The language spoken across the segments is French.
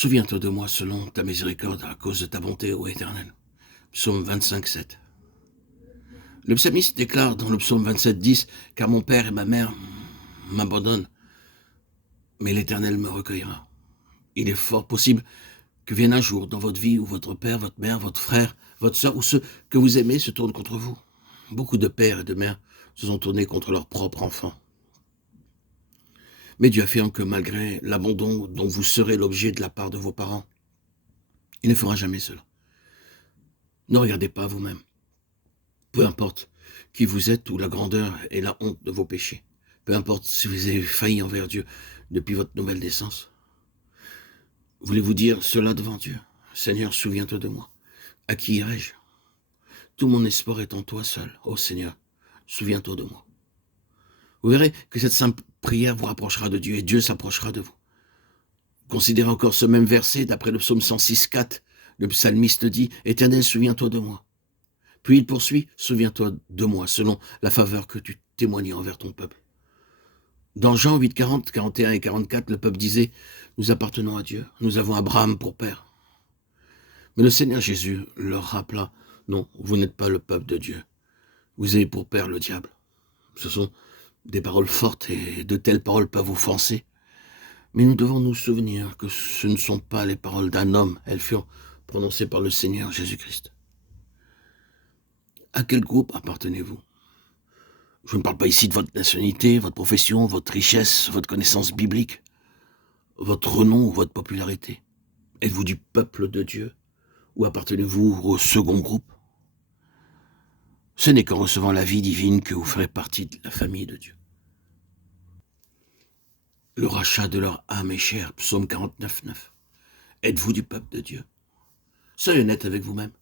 Souviens-toi de moi selon ta miséricorde à cause de ta bonté, ô Éternel. Psaume 25, 7. Le psalmiste déclare dans le psaume 27, 10 « Car mon père et ma mère m'abandonnent, mais l'Éternel me recueillera. » Il est fort possible que vienne un jour dans votre vie où votre père, votre mère, votre frère, votre sœur ou ceux que vous aimez se tournent contre vous. Beaucoup de pères et de mères se sont tournés contre leurs propres enfants. Mais Dieu affirme que malgré l'abandon dont vous serez l'objet de la part de vos parents, il ne fera jamais cela. Ne regardez pas vous-même. Peu importe qui vous êtes ou la grandeur et la honte de vos péchés. Peu importe si vous avez failli envers Dieu depuis votre nouvelle naissance. Voulez-vous dire cela devant Dieu? Seigneur, souviens-toi de moi. À qui irai-je? Tout mon espoir est en toi seul. Ô Seigneur, souviens-toi de moi. Vous verrez que cette simple prière vous rapprochera de Dieu et Dieu s'approchera de vous. Considérez encore ce même verset d'après le psaume 106, 4. Le psalmiste dit « Éternel, souviens-toi de moi ». Puis il poursuit « Souviens-toi de moi » selon la faveur que tu témoignes envers ton peuple. Dans Jean 8, 40, 41 et 44, le peuple disait « Nous appartenons à Dieu, nous avons Abraham pour père ». Mais le Seigneur Jésus leur rappela « Non, vous n'êtes pas le peuple de Dieu, vous avez pour père le diable ». Ce sont des paroles fortes et de telles paroles peuvent vous offenser. Mais nous devons nous souvenir que ce ne sont pas les paroles d'un homme, elles furent prononcées par le Seigneur Jésus-Christ. À quel groupe appartenez-vous? Je ne parle pas ici de votre nationalité, votre profession, votre richesse, votre connaissance biblique, votre renom ou votre popularité. Êtes-vous du peuple de Dieu ou appartenez-vous au second groupe? Ce n'est qu'en recevant la vie divine que vous ferez partie de la famille de Dieu. Le rachat de leur âme est cher, psaume 49, 9. Êtes-vous du peuple de Dieu? Soyez honnête avec vous-même.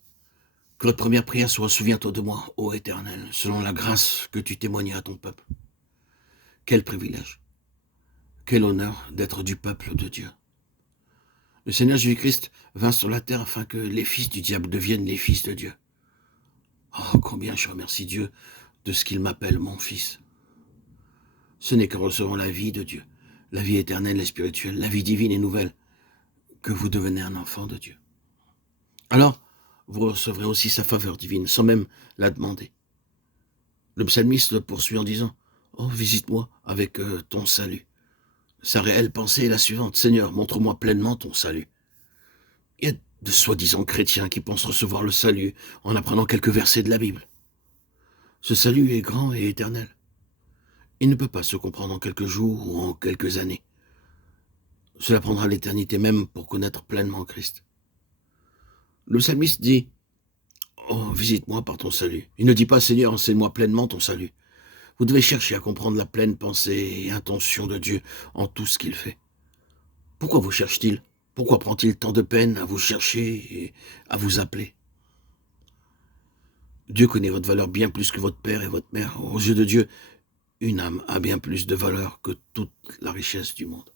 Que votre première prière soit « Souviens-toi de moi, ô Éternel, selon la grâce que tu témoignes à ton peuple. » Quel privilège, quel honneur d'être du peuple de Dieu. Le Seigneur Jésus-Christ vint sur la terre afin que les fils du diable deviennent les fils de Dieu. Oh, combien je remercie Dieu de ce qu'il m'appelle mon fils. Ce n'est qu'en recevant la vie de Dieu, la vie éternelle et spirituelle, la vie divine et nouvelle, que vous devenez un enfant de Dieu. Alors, vous recevrez aussi sa faveur divine, sans même la demander. Le psalmiste le poursuit en disant « Oh, visite-moi avec ton salut ». Sa réelle pensée est la suivante « Seigneur, montre-moi pleinement ton salut ». Il y a de soi-disant chrétiens qui pensent recevoir le salut en apprenant quelques versets de la Bible. Ce salut est grand et éternel. Il ne peut pas se comprendre en quelques jours ou en quelques années. Cela prendra l'éternité même pour connaître pleinement Christ. Le psalmiste dit « Oh, visite-moi par ton salut ». Il ne dit pas « Seigneur, enseigne-moi pleinement ton salut ». Vous devez chercher à comprendre la pleine pensée et intention de Dieu en tout ce qu'il fait. Pourquoi vous cherche-t-il? Pourquoi prend-il tant de peine à vous chercher et à vous appeler? Dieu connaît votre valeur bien plus que votre père et votre mère. Aux yeux de Dieu, une âme a bien plus de valeur que toute la richesse du monde.